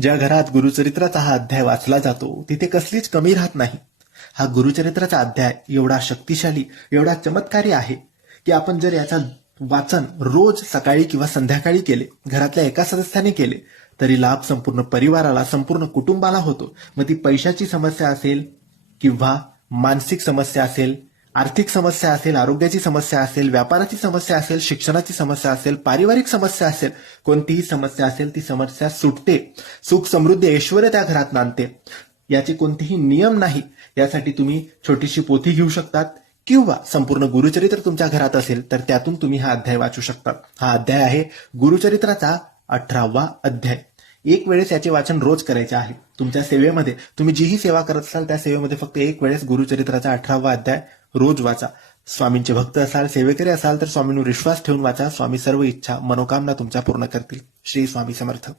ज्या घरात गुरुचरित्राचा हा अध्याय वाचला जातो तिथे कसलीच कमी राहत नाही. हा गुरुचरित्राचा अध्याय एवढा शक्तिशाली, एवढा चमत्कारी आहे की आपण जर याचा वाचन रोज सकाळी किंवा संध्याकाळी केले, घरातल्या एका सदस्याने केले, तरी लाभ संपूर्ण परिवाराला, संपूर्ण कुटुंबाला होतो. मग ती पैशाची समस्या असेल किंवा मानसिक समस्या असेल, आर्थिक समस्या असेल, आरोग्याची समस्या असेल, व्यापाराची समस्या असेल, शिक्षणाची समस्या असेल, पारिवारिक समस्या असेल, कोणतीही समस्या असेल ती समस्या सुटते. सुख समृद्धी ऐश्वर्य त्या घरात नांदते. याचे कोणतेही नियम नाही. यासाठी तुम्ही छोटीशी पोथी घेऊ शकतात किंवा संपूर्ण गुरुचरित्र तुमच्या घरात असेल तर त्यातून तुम्ही हा अध्याय वाचू शकता. हा अध्याय आहे गुरुचरित्राचा 18वा अध्याय. एक वेळेस याचे वाचन रोज करायचे आहे. तुमच्या सेवेमध्ये तुम्ही जीही सेवा करत असाल त्या सेवेमध्ये फक्त एक वेळेस गुरुचरित्राचा 18वा अध्याय रोज वाचा. स्वामींचे भक्त असाल, सेवेकरी असाल तर स्वामींवर विश्वास ठेवून वाचा. स्वामी सर्व इच्छा, मनोकामना तुमच्या पूर्ण करतील. श्री स्वामी समर्थ.